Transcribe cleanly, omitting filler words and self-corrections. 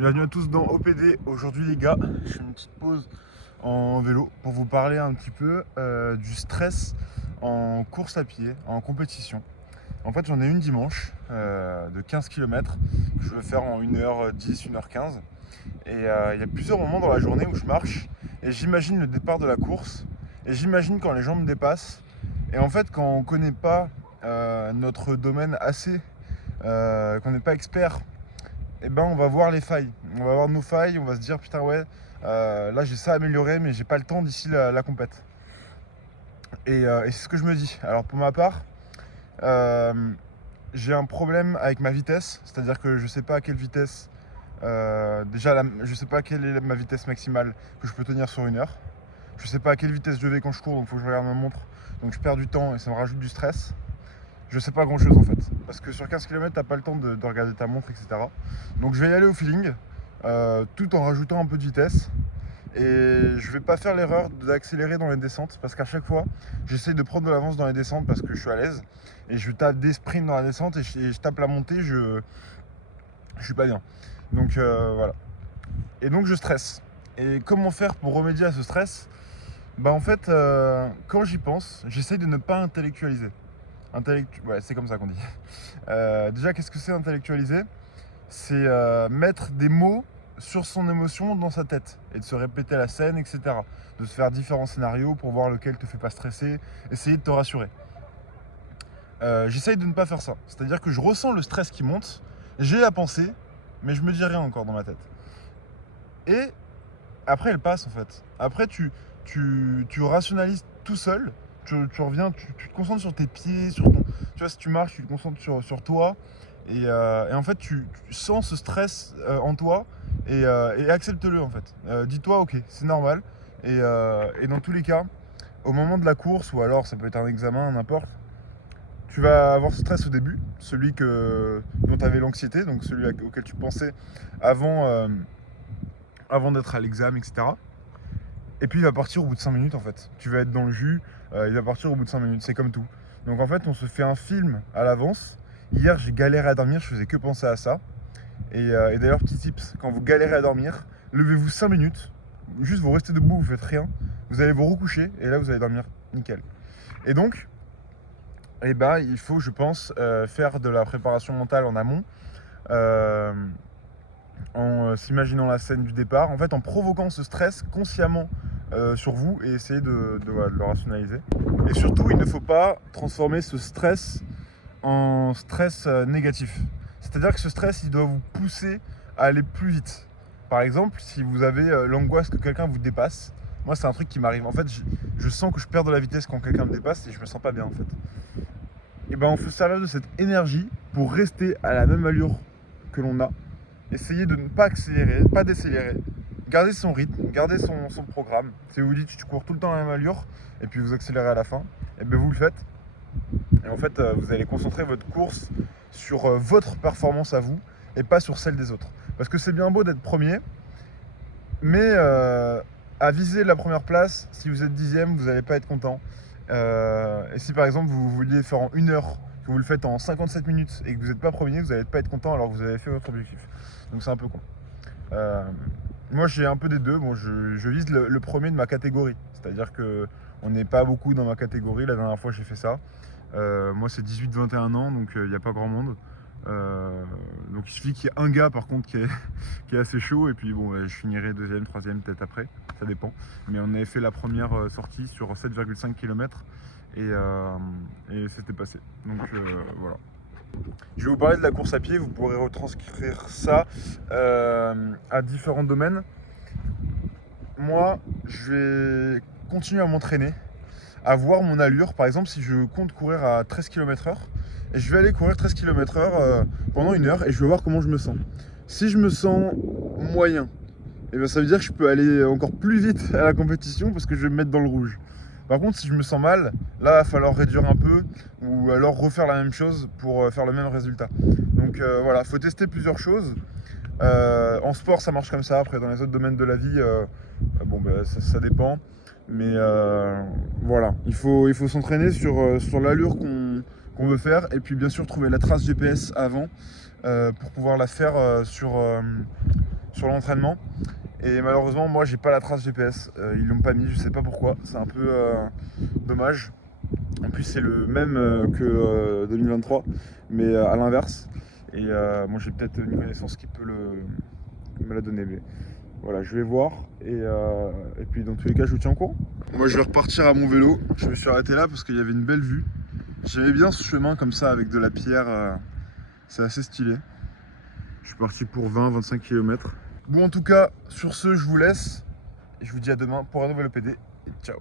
Bienvenue à tous dans OPD. Aujourd'hui les gars, je fais une petite pause en vélo pour vous parler un petit peu du stress en course à pied, en compétition. En fait j'en ai une dimanche de 15 km que je veux faire en 1h10, 1h15. Et il y a plusieurs moments dans la journée où je marche et j'imagine le départ de la course et j'imagine quand les gens me dépassent. Et en fait quand on ne connaît pas notre domaine assez, qu'on n'est pas expert, eh ben on va voir les failles. On va voir nos failles, on va se dire putain ouais, là j'ai ça à améliorer mais j'ai pas le temps d'ici la compète. Et c'est ce que je me dis. Alors pour ma part, euh, j'ai un problème avec ma vitesse, c'est-à-dire que je sais pas à quelle vitesse, je sais pas quelle est ma vitesse maximale que je peux tenir sur une heure. Je sais pas à quelle vitesse je vais quand je cours, donc faut que je regarde ma montre. Donc je perds du temps et ça me rajoute du stress. Je sais pas grand chose en fait. Parce que sur 15 km, t'as pas le temps de regarder ta montre, etc. Donc je vais y aller au feeling, tout en rajoutant un peu de vitesse. Et je vais pas faire l'erreur d'accélérer dans les descentes parce qu'à chaque fois, j'essaye de prendre de l'avance dans les descentes parce que je suis à l'aise. Et je tape des sprints dans la descente et je tape la montée, je suis pas bien. Donc voilà. Et donc je stresse. Et comment faire pour remédier à ce stress? Bah en fait, quand j'y pense, j'essaye de ne pas intellectualiser. Ouais, c'est comme ça qu'on dit. Déjà, qu'est-ce que c'est intellectualiser? C'est mettre des mots sur son émotion dans sa tête et de se répéter la scène, etc. De se faire différents scénarios pour voir lequel te fait pas stresser, essayer de te rassurer. J'essaye de ne pas faire ça. C'est-à-dire que je ressens le stress qui monte, j'ai la pensée, mais je me dis rien encore dans ma tête. Et après, elle passe en fait. Après, tu rationalises tout seul. Tu reviens, tu te concentres sur tes pieds, sur ton. Tu vois, si tu marches, tu te concentres sur toi. Et en fait, tu sens ce stress en toi et accepte-le en fait. Dis-toi, ok, c'est normal. Et dans tous les cas, au moment de la course, ou alors ça peut être un examen, n'importe, tu vas avoir ce stress au début, dont tu avais l'anxiété, donc celui auquel tu pensais avant, avant d'être à l'examen, etc. Et puis il va partir au bout de 5 minutes en fait. Tu vas être dans le jus, il va partir au bout de 5 minutes, c'est comme tout. Donc en fait on se fait un film à l'avance. Hier j'ai galéré à dormir, je faisais que penser à ça. Et d'ailleurs petit tips, quand vous galérez à dormir, levez-vous 5 minutes, juste vous restez debout, vous faites rien, vous allez vous recoucher et là vous allez dormir nickel. Et donc, eh ben, il faut je pense faire de la préparation mentale en amont. Euh, en s'imaginant la scène du départ, en fait en provoquant ce stress consciemment sur vous et essayer de le rationaliser. Et surtout, il ne faut pas transformer ce stress en stress négatif. C'est-à-dire que ce stress, il doit vous pousser à aller plus vite. Par exemple, si vous avez l'angoisse que quelqu'un vous dépasse, moi c'est un truc qui m'arrive. En fait, je sens que je perds de la vitesse quand quelqu'un me dépasse et je me sens pas bien en fait. Et ben on faut se servir de cette énergie pour rester à la même allure que l'on a. Essayez de ne pas accélérer, pas décélérer. Gardez son rythme, gardez son programme. Si vous dites que tu cours tout le temps à la même allure et puis vous accélérez à la fin, et bien vous le faites. Et en fait, vous allez concentrer votre course sur votre performance à vous et pas sur celle des autres. Parce que c'est bien beau d'être premier, mais à viser la première place, si vous êtes 10e, vous n'allez pas être content. Et si par exemple vous vouliez faire en 1 heure, que vous le faites en 57 minutes et que vous n'êtes pas premier, vous n'allez pas être content alors que vous avez fait votre objectif. Donc c'est un peu con. Euh, Moi j'ai un peu des deux. Bon, je vise le premier de ma catégorie. C'est-à-dire que on n'est pas beaucoup dans ma catégorie. La dernière fois j'ai fait ça. Moi c'est 18-21 ans, donc il n'y a pas grand monde. Donc il suffit qu'il y ait un gars par contre qui est assez chaud et puis bon je finirai deuxième, troisième peut-être après, ça dépend. Mais on avait fait la première sortie sur 7,5 km et c'était passé. Donc voilà. Je vais vous parler de la course à pied, vous pourrez retranscrire ça à différents domaines. Moi je vais continuer à m'entraîner, à voir mon allure. Par exemple, si je compte courir à 13 km/h, et je vais aller courir 13 km/h pendant 1 heure et je vais voir comment je me sens. Si je me sens moyen, et bien ça veut dire que je peux aller encore plus vite à la compétition parce que je vais me mettre dans le rouge. Par contre, si je me sens mal, là, il va falloir réduire un peu ou alors refaire la même chose pour faire le même résultat. Donc voilà, il faut tester plusieurs choses. En sport, ça marche comme ça. Après, dans les autres domaines de la vie, bon, ben, ça dépend. Mais voilà, il faut s'entraîner sur l'allure qu'on veut faire. Et puis, bien sûr, trouver la trace GPS avant pour pouvoir la faire sur l'entraînement. Et malheureusement, moi, j'ai pas la trace GPS. Ils l'ont pas mis, je sais pas pourquoi. C'est un peu dommage. En plus, c'est le même que 2023, mais à l'inverse. Et moi, j'ai peut-être une connaissance qui peut me la donner. Mais voilà, je vais voir. Et puis, dans tous les cas, je vous tiens au courant. Moi, je vais repartir à mon vélo. Je me suis arrêté là parce qu'il y avait une belle vue. J'aimais bien ce chemin comme ça avec de la pierre. C'est assez stylé. Je suis parti pour 20-25 km. Bon, en tout cas, sur ce, je vous laisse. Et je vous dis à demain pour un nouvel EPD. Et ciao.